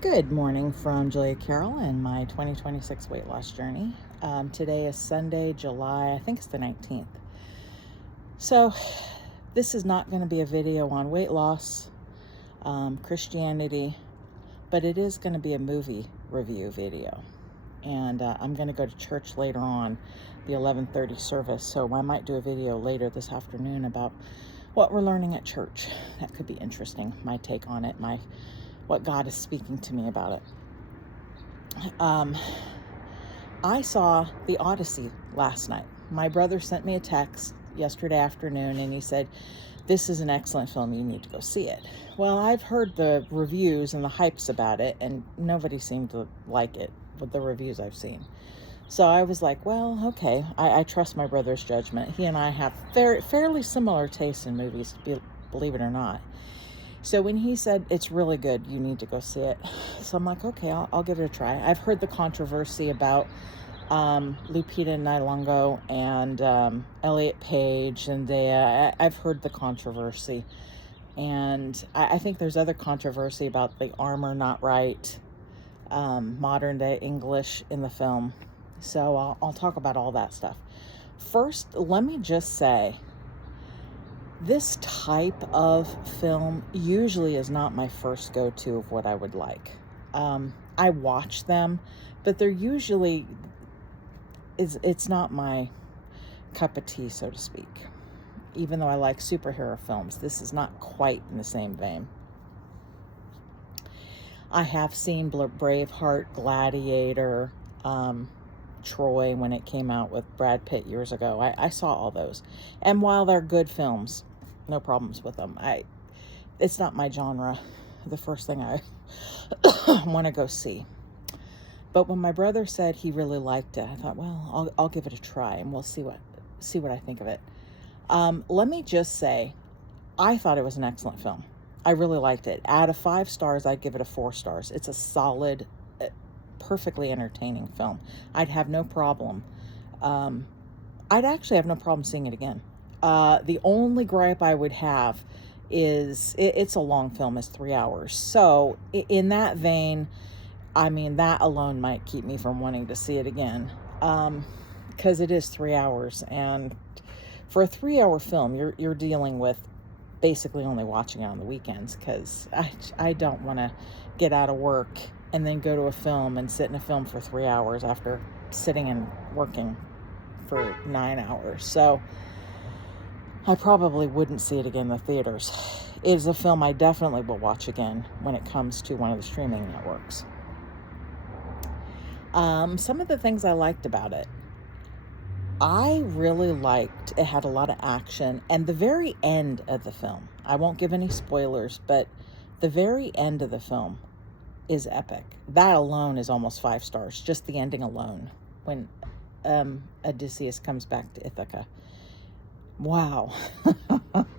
Good morning from Julia Carroll and my 2026 weight loss journey. Today is Sunday, July, I think it's the 19th. So, this is not going to be a video on weight loss, Christianity, but it is going to be a movie review video. And I'm going to go to church later on, the 11:30 service, so I might do a video later this afternoon about what we're learning at church. That could be interesting, my take on it, what God is speaking to me about it. I saw the Odyssey last night. My brother sent me a text yesterday afternoon and he said, "This is an excellent film. You need to go see it." Well, I've heard the reviews and the hypes about it, and nobody seemed to like it with the reviews I've seen. So I was like, well, okay, I trust my brother's judgment. He and I have fairly similar tastes in movies, believe it or not. So when he said, "It's really good, you need to go see it," so I'm like, okay, I'll give it a try. I've heard the controversy about Lupita Nyong'o and Elliot Page, Zendaya. I've heard the controversy. And I think there's other controversy about the armor not right, modern day English in the film. So I'll talk about all that stuff. First, let me just say, this type of film usually is not my first go-to of what I would like. I watch them, but they're usually, it's not my cup of tea, so to speak. Even though I like superhero films, this is not quite in the same vein. I have seen Braveheart, Gladiator, Troy when it came out with Brad Pitt years ago. I saw all those. And while they're good films, no problems with them, it's not my genre, the first thing I want to go see. But when my brother said he really liked it, I thought, well, I'll give it a try and we'll see what I think of it. Let me just say, I thought it was an excellent film. I really liked it. Out of 5 stars, I'd give it a 4 stars. It's a solid, perfectly entertaining film. I'd have no problem. I'd actually have no problem seeing it again. The only gripe I would have is it's a long film. It's 3 hours. So in that vein, I mean, that alone might keep me from wanting to see it again. Because it is 3 hours, and for a 3-hour film, you're dealing with basically only watching it on the weekends, because I don't want to get out of work and then go to a film and sit in a film for 3 hours after sitting and working for 9 hours. So I probably wouldn't see it again in the theaters. It is a film I definitely will watch again when it comes to one of the streaming networks. Some of the things I liked about it. I really liked, it had a lot of action, and the very end of the film, I won't give any spoilers, but the very end of the film is epic. That alone is almost 5 stars, just the ending alone, when Odysseus comes back to Ithaca. Wow.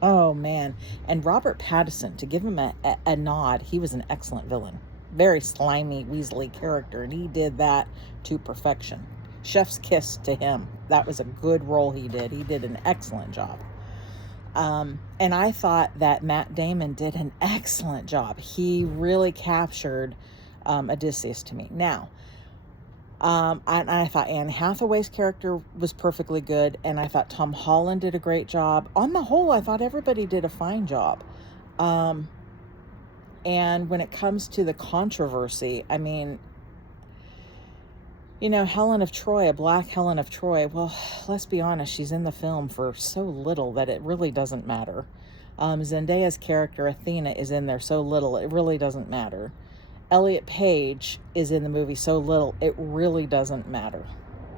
Oh man. And Robert Pattinson, to give him a nod, he was an excellent villain. Very slimy, weaselly character, and he did that to perfection. Chef's kiss to him. That was a good role he did. He did an excellent job. And I thought that Matt Damon did an excellent job. He really captured Odysseus to me. Now, and I thought Anne Hathaway's character was perfectly good, and I thought Tom Holland did a great job. On the whole, I thought everybody did a fine job. And when it comes to the controversy, I mean, Helen of Troy, a black Helen of Troy, well, let's be honest, she's in the film for so little that it really doesn't matter. Zendaya's character, Athena, is in there so little, it really doesn't matter. Elliot Page is in the movie so little, it really doesn't matter.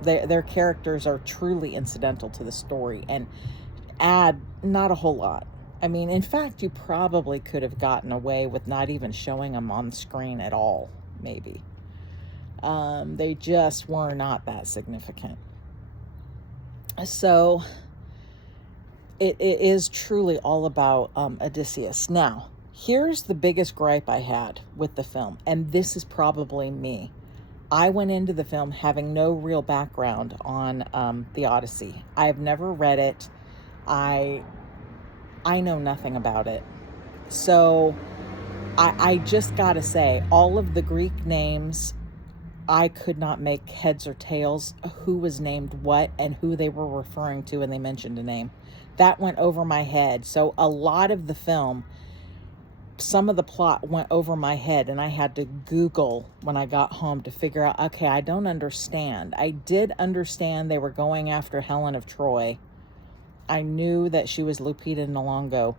Their characters are truly incidental to the story and add not a whole lot. I mean, in fact, you probably could have gotten away with not even showing them on screen at all, maybe. They just were not that significant. So it is truly all about Odysseus. Now, here's the biggest gripe I had with the film, and this is probably me. I went into the film having no real background on the Odyssey. I've never read it. I know nothing about it. So I just gotta say, all of the Greek names, I could not make heads or tails who was named what and who they were referring to when they mentioned a name. That went over my head. So a lot of the film, some of the plot went over my head, and I had to Google when I got home to figure out, okay, I don't understand. I did understand they were going after Helen of Troy. I knew that she was Lupita Nyong'o.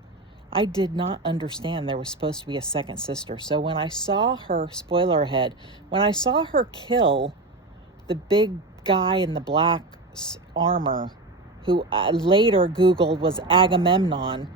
I did not understand there was supposed to be a second sister. So when I saw her, spoiler ahead, when I saw her kill the big guy in the black armor, who I later Googled was Agamemnon,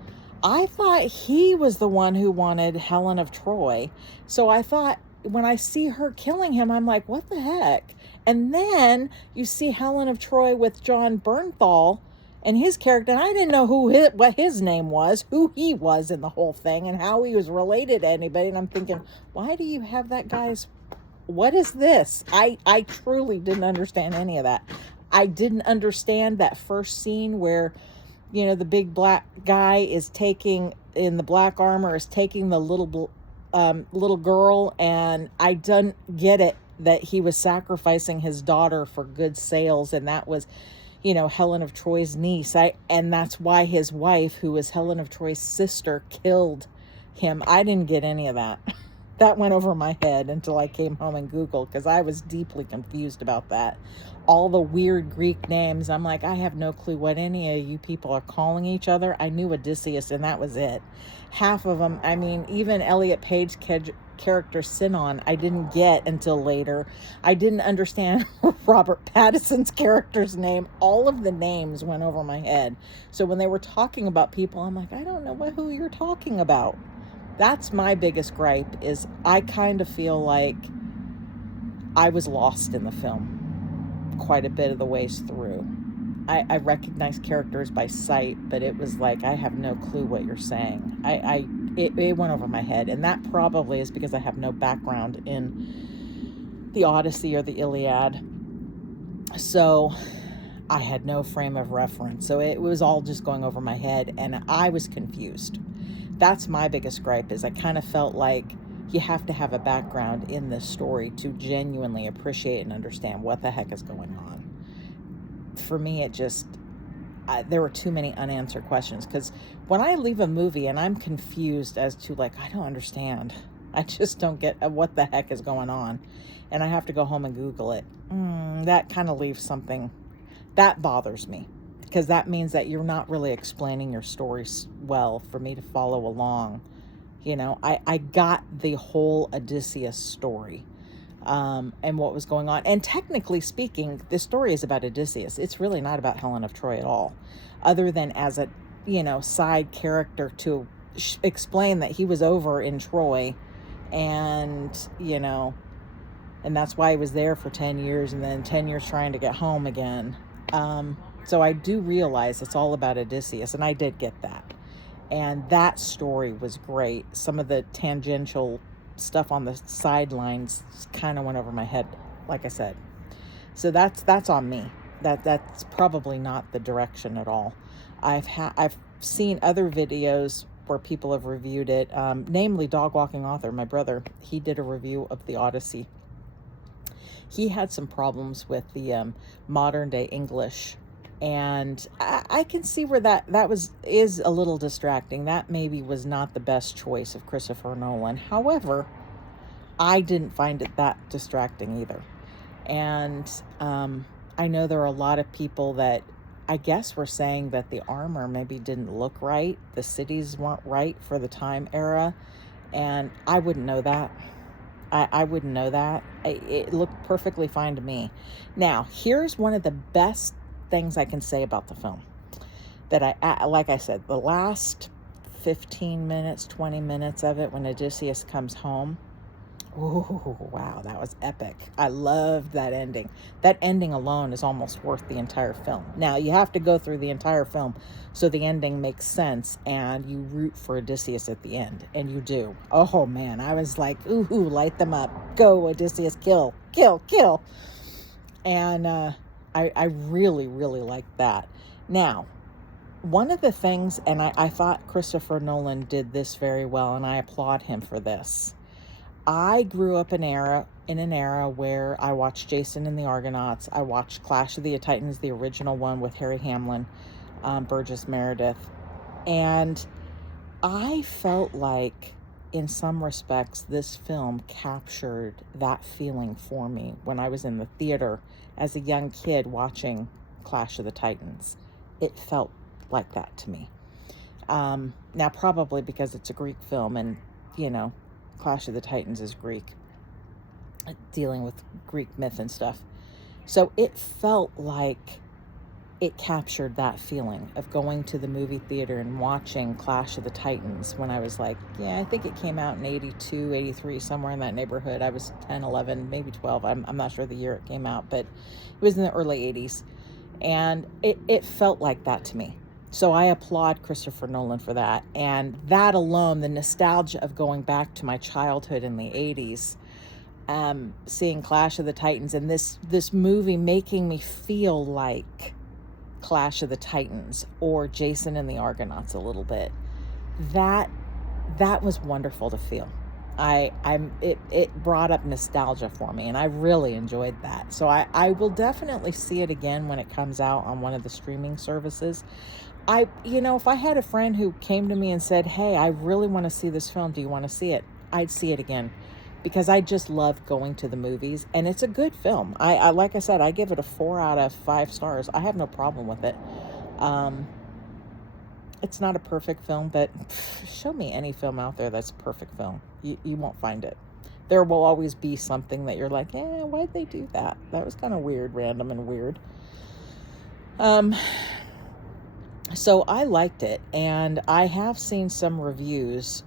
I thought he was the one who wanted Helen of Troy. So I thought, when I see her killing him, I'm like, what the heck? And then you see Helen of Troy with John Bernthal and his character, and I didn't know what his name was, who he was in the whole thing, and how he was related to anybody. And I'm thinking, why do you have that guy's, what is this? I truly didn't understand any of that. I didn't understand that first scene where, you know, the big black guy is taking, in the black armor, is taking the little girl, and I didn't get it that he was sacrificing his daughter for good sales, and that was, you know, Helen of Troy's niece. And that's why his wife, who was Helen of Troy's sister, killed him. I didn't get any of that. That went over my head until I came home and Googled, because I was deeply confused about that. All the weird Greek names, I'm like, I have no clue what any of you people are calling each other. I knew Odysseus, and that was it. Half of them, I mean, even Elliot Page's character Sinon, I didn't get until later. I didn't understand Robert Pattinson's character's name. All of the names went over my head. So when they were talking about people, I'm like, I don't know who you're talking about. That's my biggest gripe, is I kind of feel like I was lost in the film quite a bit of the ways through. I recognize characters by sight, but it was like, I have no clue what you're saying. It went over my head, and that probably is because I have no background in the Odyssey or the Iliad. So I had no frame of reference. So it was all just going over my head, and I was confused. That's my biggest gripe, is I kind of felt like you have to have a background in this story to genuinely appreciate and understand what the heck is going on. For me, it just, there were too many unanswered questions, because when I leave a movie and I'm confused as to, like, I don't understand, I just don't get what the heck is going on, and I have to go home and Google it, that kind of leaves something, that bothers me, because that means that you're not really explaining your stories well for me to follow along. You know, I got the whole Odysseus story, and what was going on. And technically speaking, the story is about Odysseus. It's really not about Helen of Troy at all, other than as a, you know, side character to explain that he was over in Troy, and, you know, and that's why he was there for 10 years, and then 10 years trying to get home again. So I do realize it's all about Odysseus, and I did get that. And that story was great. Some of the tangential stuff on the sidelines kind of went over my head, like I said. So that's on me. That's probably not the direction at all. I've seen other videos where people have reviewed it, namely Dog Walking Author, my brother. He did a review of the Odyssey. He had some problems with the modern day English, and I can see where that is a little distracting. That maybe was not the best choice of Christopher Nolan. However, I didn't find it that distracting either. And I know there are a lot of people that I guess were saying that the armor maybe didn't look right. The cities weren't right for the time era. And I wouldn't know that. I wouldn't know that. It looked perfectly fine to me. Now, here's one of the best things I can say about the film. That like I said, the last 15 minutes, 20 minutes of it, when Odysseus comes home, oh, wow, that was epic. I loved that ending. That ending alone is almost worth the entire film. Now, you have to go through the entire film so the ending makes sense and you root for Odysseus at the end. And you do. Oh, man, I was like, ooh, light them up. Go, Odysseus, kill, kill, kill. And I really, really liked that. Now, one of the things, and I thought Christopher Nolan did this very well, and I applaud him for this. I grew up in an era where I watched Jason and the Argonauts. I watched Clash of the Titans, the original one with Harry Hamlin, Burgess Meredith. And I felt like, in some respects, this film captured that feeling for me when I was in the theater as a young kid watching Clash of the Titans. It felt like that to me. Now, probably because it's a Greek film and, Clash of the Titans is Greek, dealing with Greek myth and stuff. So it felt like it captured that feeling of going to the movie theater and watching Clash of the Titans when I was like, I think it came out in 82, 83, somewhere in that neighborhood. I was 10, 11, maybe 12. I'm not sure the year it came out, but it was in the early 80s. And it felt like that to me. So I applaud Christopher Nolan for that. And that alone, the nostalgia of going back to my childhood in the 80s, seeing Clash of the Titans, and this movie making me feel like Clash of the Titans or Jason and the Argonauts a little bit. That was wonderful to feel. It brought up nostalgia for me, and I really enjoyed that. So I will definitely see it again when it comes out on one of the streaming services. If I had a friend who came to me and said, "Hey, I really want to see this film. Do you want to see it?" I'd see it again, because I just love going to the movies, and it's a good film. I like I said, I give it a 4 out of 5 stars. I have no problem with it. It's not a perfect film, but show me any film out there that's a perfect film. You won't find it. There will always be something that you're like, why'd they do that? That was kind of weird, random and weird. So I liked it, and I have seen some reviews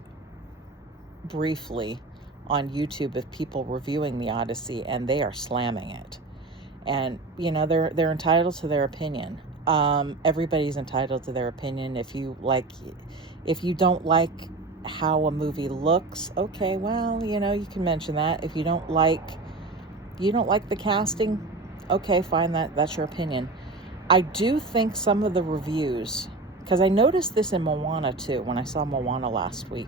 briefly on YouTube of people reviewing the Odyssey, and they are slamming it. And they're entitled to their opinion. Everybody's entitled to their opinion. If you don't like how a movie looks, okay, well, you can mention that. If you don't like the casting, okay, fine, that's your opinion. I do think some of the reviews, because I noticed this in Moana too, when I saw Moana last week,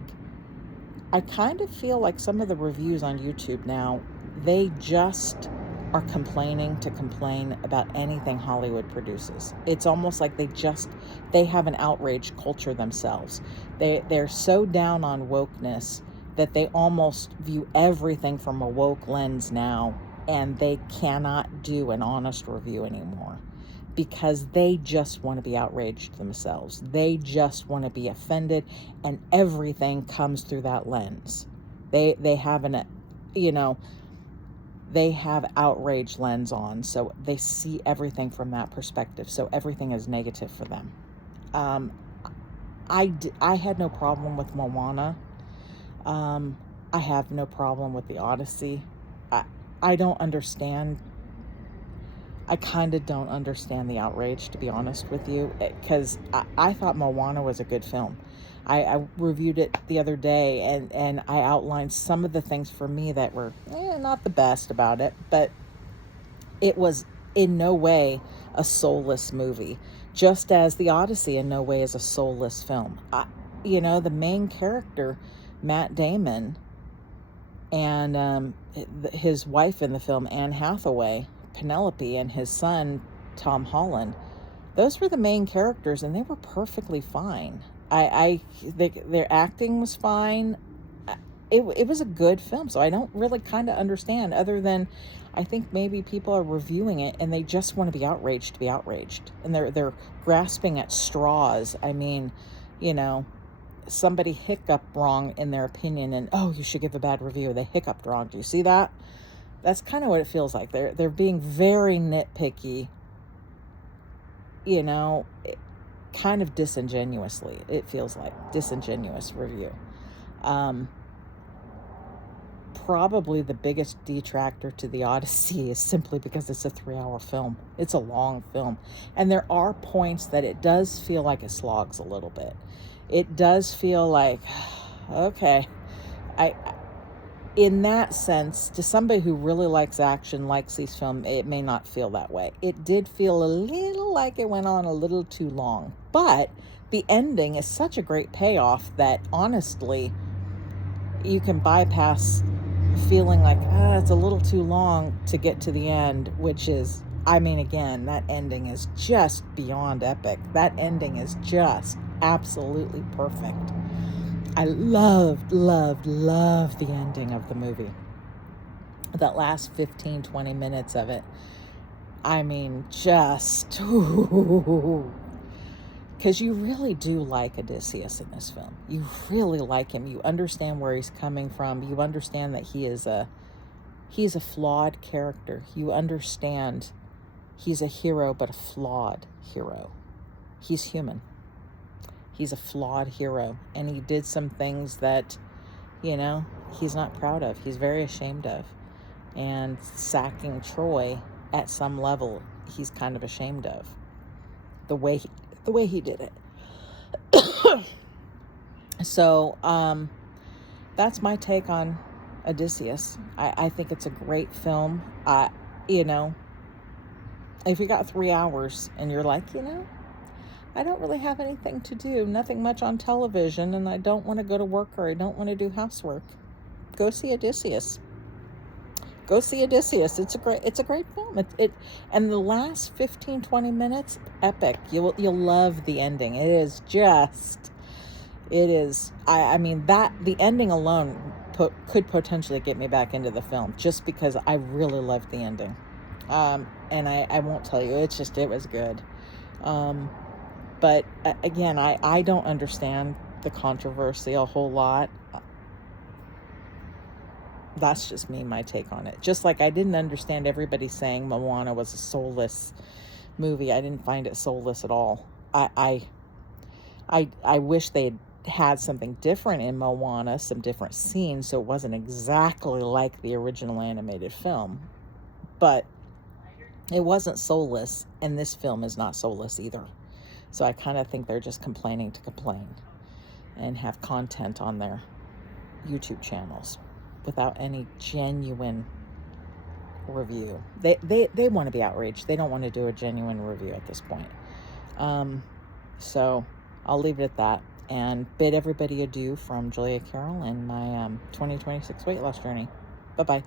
I kind of feel like some of the reviews on YouTube now, they just are complaining to complain about anything Hollywood produces. It's almost like they have an outrage culture themselves. They're so down on wokeness that they almost view everything from a woke lens now, and they cannot do an honest review anymore, because they just want to be outraged themselves. They just want to be offended, and everything comes through that lens. They have they have outrage lens on, so they see everything from that perspective. So everything is negative for them. I had no problem with Moana. I have no problem with the Odyssey. I don't understand. I kind of don't understand the outrage, to be honest with you, because I thought Moana was a good film. I reviewed it the other day, and I outlined some of the things for me that were not the best about it, but it was in no way a soulless movie, just as the Odyssey in no way is a soulless film. The main character, Matt Damon, and his wife in the film, Anne Hathaway, Penelope, and his son, Tom Holland, those were the main characters, and they were perfectly fine. Their acting was fine. It was a good film, so I don't really kind of understand, other than I think maybe people are reviewing it and they just want to be outraged, and they're grasping at straws. I mean, somebody hiccuped wrong in their opinion, and you should give a bad review. They hiccuped wrong. Do you see that? That's kind of what it feels like. They're being very nitpicky, kind of disingenuously. It feels like disingenuous review. Probably the biggest detractor to the Odyssey is simply because it's a 3-hour film. It's a long film, and there are points that it does feel like it slogs a little bit. It does feel like, okay, in that sense, to somebody who really likes action, likes these films, it may not feel that way. It did feel a little like it went on a little too long. But the ending is such a great payoff that honestly, you can bypass feeling like, it's a little too long to get to the end, which is, I mean, again, that ending is just beyond epic. That ending is just absolutely perfect. I loved the ending of the movie. That last 15, 20 minutes of it. I mean, just, because you really do like Odysseus in this film. You really like him. You understand where he's coming from. You understand that he's a flawed character. You understand he's a hero, but a flawed hero. He's human. He's a flawed hero. And he did some things that, he's not proud of. He's very ashamed of. And sacking Troy at some level, he's kind of ashamed of. The way he did it. So, that's my take on Odysseus. I think it's a great film. If you got 3 hours and you're like, I don't really have anything to do, nothing much on television, and I don't want to go to work or I don't want to do housework, go see Odysseus. Go see Odysseus. It's a great film. And the last 15, 20 minutes, epic. You'll love the ending. I mean, that the ending alone could potentially get me back into the film, just because I really loved the ending. And I won't tell you, it was good. But again, I don't understand the controversy a whole lot. That's just me, my take on it. Just like I didn't understand everybody saying Moana was a soulless movie. I didn't find it soulless at all. I wish they had something different in Moana, some different scenes, so it wasn't exactly like the original animated film. But it wasn't soulless, and this film is not soulless either. So I kind of think they're just complaining to complain and have content on their YouTube channels without any genuine review. They want to be outraged. They don't want to do a genuine review at this point. So I'll leave it at that and bid everybody adieu from Julia Carroll and my 2026 weight loss journey. Bye-bye.